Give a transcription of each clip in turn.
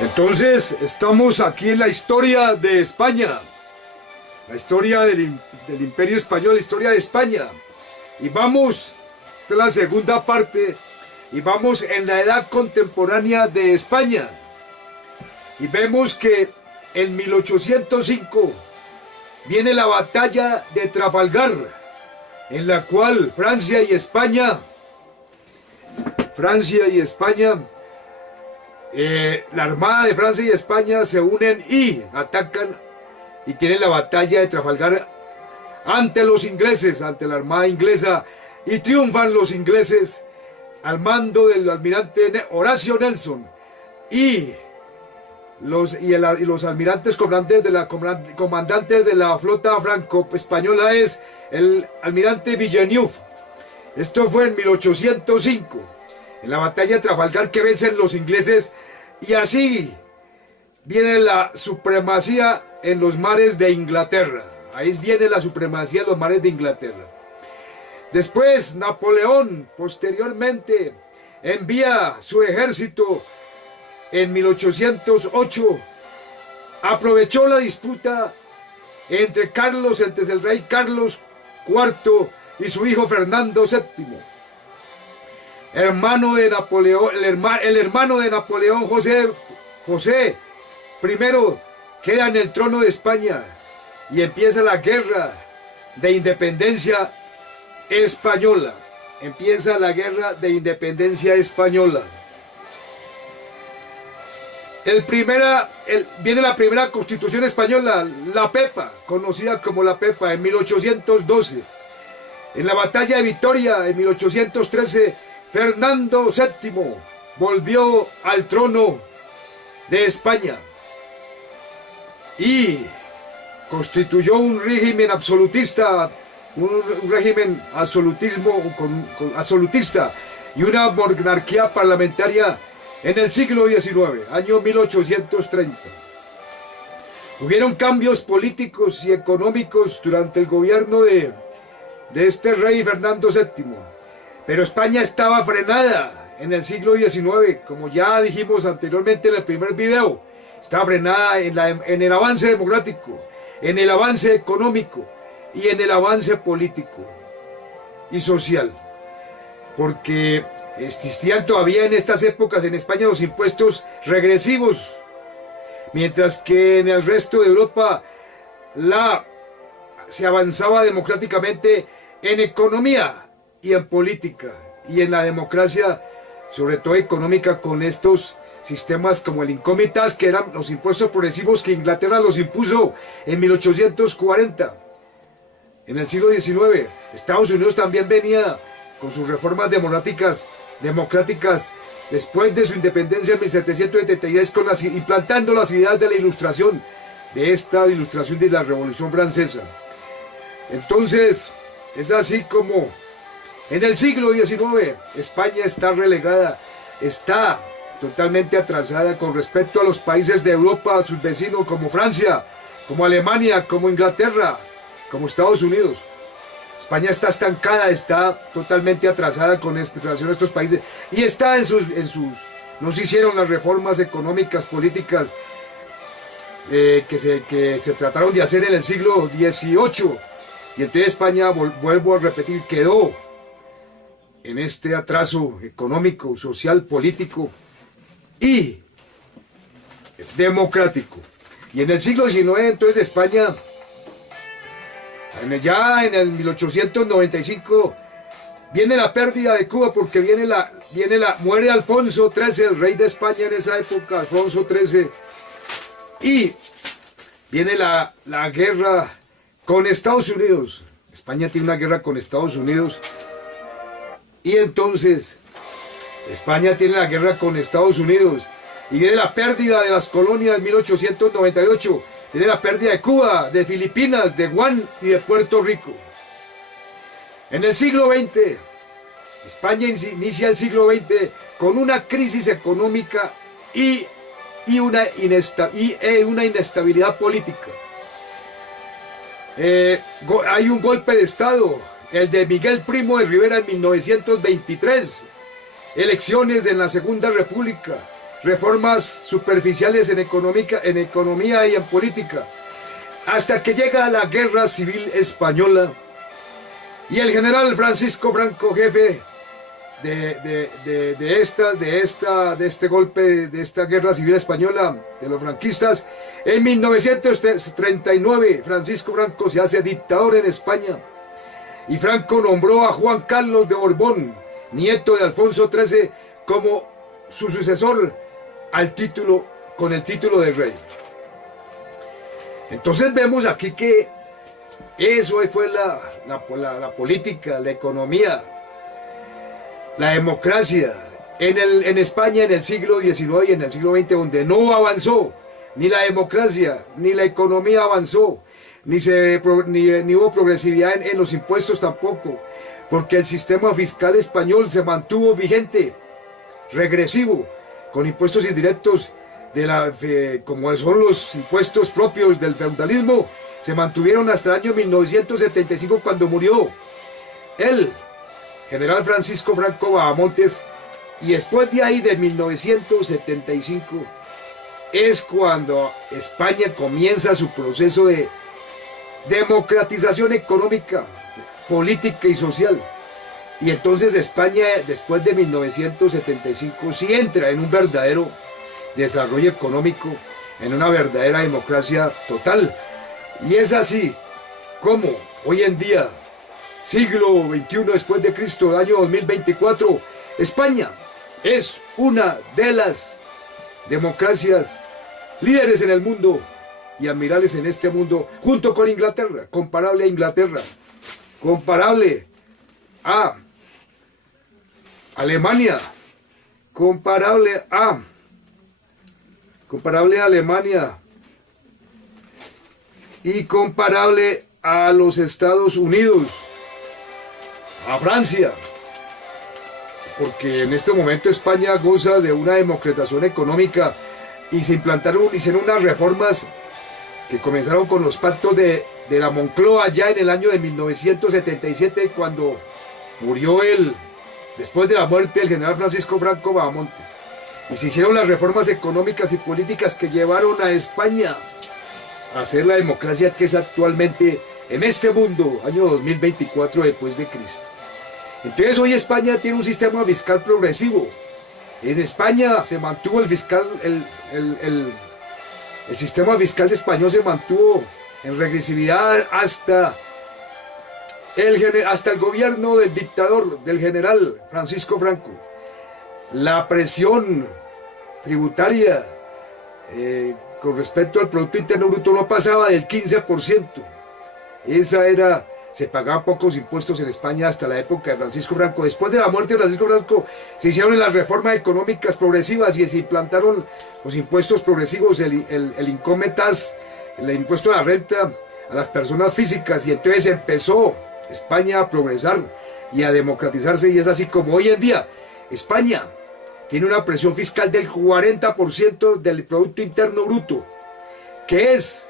Entonces, estamos aquí en la historia de España, la historia del Imperio Español, la historia de España. Y vamos, esta es la segunda parte, y vamos en la edad contemporánea de España. Y vemos que en 1805 viene la batalla de Trafalgar, en la cual Francia y España, la Armada de Francia y España se unen y atacan y tienen la batalla de Trafalgar ante los ingleses, ante la Armada inglesa, y triunfan los ingleses al mando del almirante Horatio Nelson y los almirantes comandantes de la flota franco-española es el almirante Villeneuve. Esto fue en 1805, en la batalla de Trafalgar, que vencen los ingleses, y así viene la supremacía en los mares de Inglaterra. Ahí viene la supremacía en los mares de Inglaterra. Después, Napoleón, posteriormente, envía su ejército en 1808. Aprovechó la disputa entre el rey Carlos IV y su hijo Fernando VII. Hermano de Napoleón, el hermano de Napoleón, José I, queda en el trono de España y empieza la guerra de independencia española. Empieza la guerra de independencia española. Viene la primera constitución española, la Pepa, conocida como la Pepa, en 1812. En la batalla de Vitoria, en 1813, Fernando VII volvió al trono de España y constituyó un régimen absolutista, absolutista y una monarquía parlamentaria en el siglo XIX, año 1830. Hubieron cambios políticos y económicos durante el gobierno de este rey Fernando VII, pero España estaba frenada en el siglo XIX, como ya dijimos anteriormente en el primer video. Estaba frenada en el avance democrático, en el avance económico y en el avance político y social, porque existían todavía en estas épocas en España los impuestos regresivos, mientras que en el resto de Europa se avanzaba democráticamente en economía y en política y en la democracia, sobre todo económica, con estos sistemas como el income tax, que eran los impuestos progresivos que Inglaterra los impuso en 1840. En el siglo XIX, Estados Unidos también venía con sus reformas democráticas después de su independencia en 1776, implantando las ideas de la Ilustración, ilustración de la Revolución Francesa. Entonces, es así como en el siglo XIX España está relegada, está totalmente atrasada con respecto a los países de Europa, a sus vecinos como Francia, como Alemania, como Inglaterra, como Estados Unidos. España está estancada, está totalmente atrasada con relación a estos países, y está no se hicieron las reformas económicas, políticas que se trataron de hacer en el siglo XVIII, y entonces España, vuelvo a repetir, quedó en este atraso económico, social, político y democrático. Y en el siglo XIX, entonces, España, ya en el 1895, viene la pérdida de Cuba, porque muere Alfonso XIII, el rey de España en esa época, Alfonso XIII, y viene la guerra con Estados Unidos. España tiene una guerra con Estados Unidos, y entonces España tiene la guerra con Estados Unidos, y viene la pérdida de las colonias en 1898, viene la pérdida de Cuba, de Filipinas, de Guam y de Puerto Rico. En el siglo XX, España inicia el siglo XX con una crisis económica y una inestabilidad política. Hay un golpe de Estado, el de Miguel Primo de Rivera en 1923, elecciones de la Segunda República, reformas superficiales en economía y en política, hasta que llega la Guerra Civil Española y el general Francisco Franco, jefe de este golpe, de esta Guerra Civil Española, de los franquistas. En 1939, Francisco Franco se hace dictador en España y Franco nombró a Juan Carlos de Borbón, nieto de Alfonso XIII, como su sucesor con el título de rey. Entonces vemos aquí que eso fue la política, la economía, la democracia en España en el siglo XIX y en el siglo XX, donde no avanzó, ni la democracia, ni la economía avanzó, ni hubo progresividad en los impuestos tampoco, porque el sistema fiscal español se mantuvo vigente, regresivo, con impuestos indirectos, como son los impuestos propios del feudalismo, se mantuvieron hasta el año 1975, cuando murió el general Francisco Franco Bahamontes, y después de ahí, de 1975, es cuando España comienza su proceso de democratización económica, política y social. Y entonces España, después de 1975, sí entra en un verdadero desarrollo económico, en una verdadera democracia total. Y es así como hoy en día, siglo XXI después de Cristo, año 2024, España es una de las democracias líderes en el mundo y admirables en este mundo, junto con Inglaterra, comparable a Inglaterra, comparable a Alemania, comparable a Alemania y comparable a los Estados Unidos, a Francia, porque en este momento España goza de una democratización económica y se hicieron unas reformas que comenzaron con los pactos de la Moncloa ya en el año de 1977, cuando murió después de la muerte del general Francisco Franco Bahamontes, y se hicieron las reformas económicas y políticas que llevaron a España a ser la democracia que es actualmente en este mundo, año 2024 después de Cristo. Entonces hoy España tiene un sistema fiscal progresivo. En España se mantuvo el sistema fiscal español se mantuvo en regresividad hasta el gobierno del dictador, del general Francisco Franco. La presión tributaria con respecto al Producto Interno Bruto no pasaba del 15%. Se pagaban pocos impuestos en España hasta la época de Francisco Franco. Después de la muerte de Francisco Franco se hicieron las reformas económicas progresivas y se implantaron los impuestos progresivos, el income tax, el impuesto a la renta a las personas físicas, y entonces empezó España a progresar y a democratizarse, y es así como hoy en día España tiene una presión fiscal del 40% del Producto Interno Bruto, que es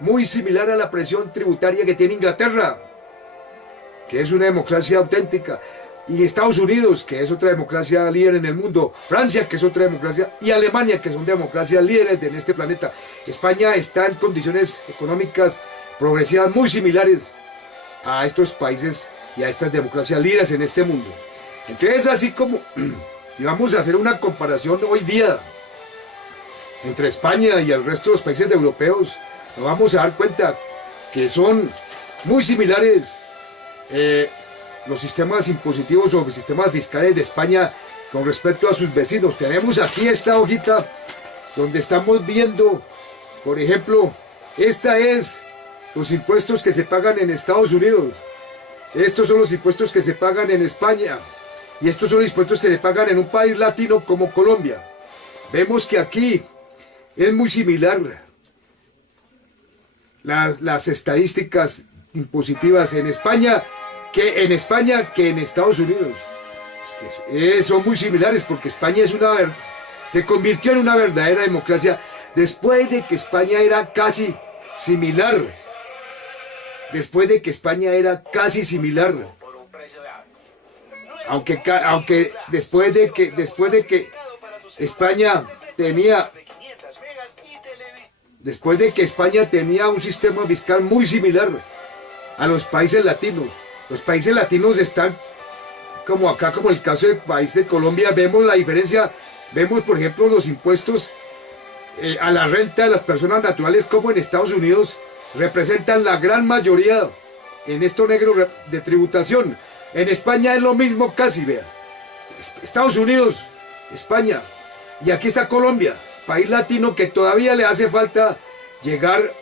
muy similar a la presión tributaria que tiene Inglaterra, que es una democracia auténtica, y Estados Unidos, que es otra democracia líder en el mundo, Francia, que es otra democracia, y Alemania, que son democracias líderes en este planeta. España está en condiciones económicas progresivas muy similares a estos países y a estas democracias líderes en este mundo. Entonces, así como si vamos a hacer una comparación hoy día entre España y el resto de los países europeos, nos vamos a dar cuenta que son muy similares los sistemas impositivos o sistemas fiscales de España con respecto a sus vecinos. Tenemos aquí esta hojita donde estamos viendo, por ejemplo, esta es los impuestos que se pagan en Estados Unidos, estos son los impuestos que se pagan en España, y estos son los impuestos que se pagan en un país latino como Colombia. Vemos que aquí es muy similar las estadísticas impositivas en España que en Estados Unidos. Son muy similares, porque España se convirtió en una verdadera democracia después de que España era casi similar. Aunque después de que España tenía, después de que España tenía un sistema fiscal muy similar a los países latinos. Los países latinos están como acá, como el caso del país de Colombia, vemos la diferencia, vemos por ejemplo los impuestos a la renta de las personas naturales, como en Estados Unidos representan la gran mayoría en esto negro de tributación. En España es lo mismo casi, vea. Estados Unidos, España, y aquí está Colombia, país latino que todavía le hace falta llegar,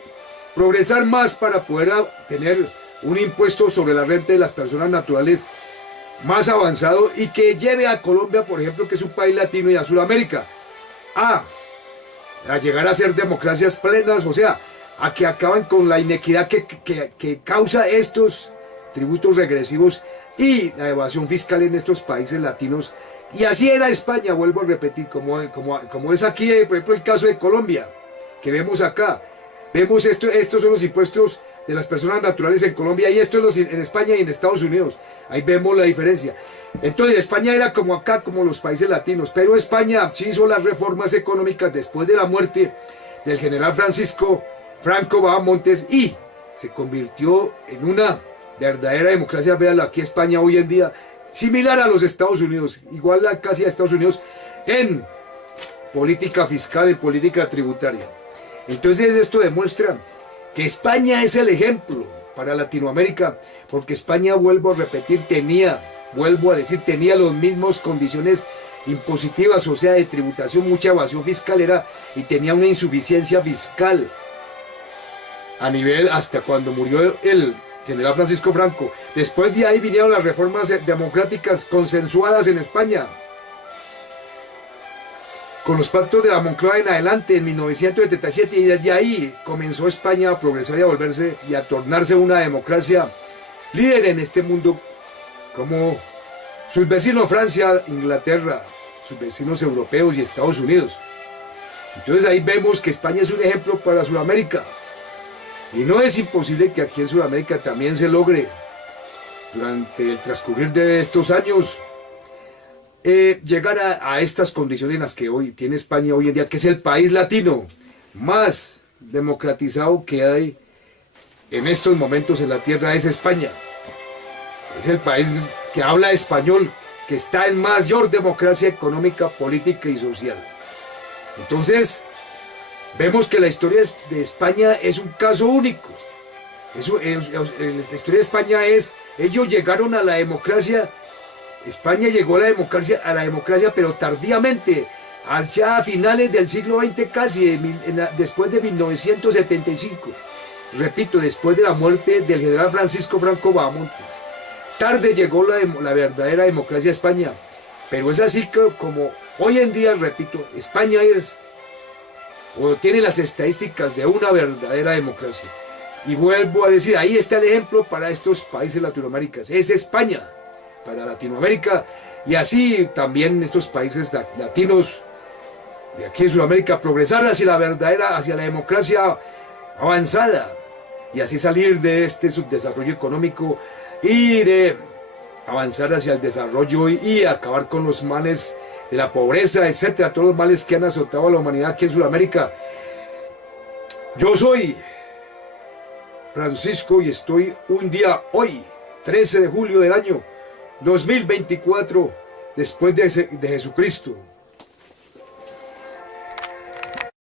progresar más para poder tener un impuesto sobre la renta de las personas naturales más avanzado y que lleve a Colombia, por ejemplo, que es un país latino, y a Sudamérica, a llegar a ser democracias plenas, o sea, a que acaban con la inequidad que causa estos tributos regresivos y la evasión fiscal en estos países latinos. Y así era España, vuelvo a repetir, como es aquí, por ejemplo, el caso de Colombia, que vemos acá. Vemos estos son los impuestos de las personas naturales en Colombia, y esto es en España y en Estados Unidos. Ahí vemos la diferencia. Entonces España era como acá, como los países latinos, pero España sí hizo las reformas económicas después de la muerte del general Franco Bahamontes, y se convirtió en una verdadera democracia. Véanlo aquí, España hoy en día, similar a los Estados Unidos, igual casi a Estados Unidos en política fiscal, en política tributaria. Entonces esto demuestra que España es el ejemplo para Latinoamérica, porque España, vuelvo a repetir, tenía las mismas condiciones impositivas, o sea, de tributación, mucha evasión fiscal y tenía una insuficiencia fiscal a nivel hasta cuando murió el general Francisco Franco. Después de ahí vinieron las reformas democráticas consensuadas en España, con los pactos de la Moncloa en adelante, en 1977, y desde ahí comenzó España a progresar y a volverse y a tornarse una democracia líder en este mundo, como sus vecinos Francia, Inglaterra, sus vecinos europeos y Estados Unidos. Entonces ahí vemos que España es un ejemplo para Sudamérica, y no es imposible que aquí en Sudamérica también se logre, durante el transcurrir de estos años, llegar a estas condiciones en las que hoy tiene España hoy en día, que es el país latino más democratizado que hay en estos momentos en la tierra. Es España, es el país que habla español, que está en mayor democracia económica, política y social. Entonces vemos que la historia de España es un caso único. La historia de España ellos llegaron a la democracia. España llegó a la democracia, pero tardíamente, hacia finales del siglo XX casi, después de 1975. Repito, después de la muerte del general Francisco Franco Bahamontes. Tarde llegó la verdadera democracia a España, pero es así como hoy en día, repito, España tiene las estadísticas de una verdadera democracia. Y vuelvo a decir, ahí está el ejemplo para estos países latinoamericanos. Es España para Latinoamérica, y así también estos países latinos de aquí en Sudamérica progresar hacia la democracia avanzada, y así salir de este subdesarrollo económico y de avanzar hacia el desarrollo y acabar con los males de la pobreza, etcétera, todos los males que han azotado a la humanidad aquí en Sudamérica. Yo soy Francisco y estoy un día hoy, 13 de julio del año 2024, después de Jesucristo.